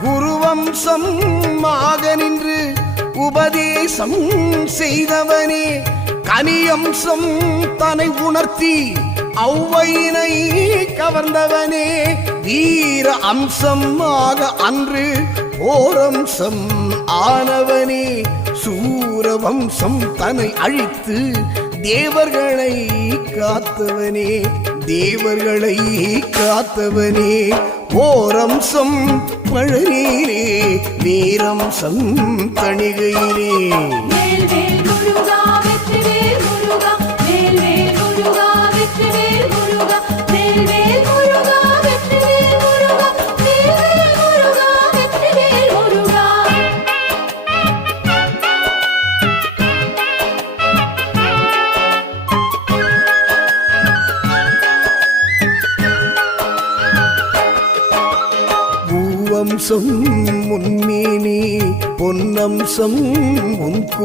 குருவம்சம் ஆக நின்று உபதேசம் செய்தவனே கனியம்சம் தன்னை உணர்த்தி ஔவையினை கவர்ந்தவனே வீர அம்சமாக அன்று போரம்சம் ஆனவனே சூரவம்சம் தன்னை அழித்து தேவர்களை காத்தவனே தேவர்களை காத்தவனே போரம்சம் பழனியிலே வீரம்சம் தணிகையிலே பூவம்சம் முன்மேனி பொன்னம்சம் முன்கு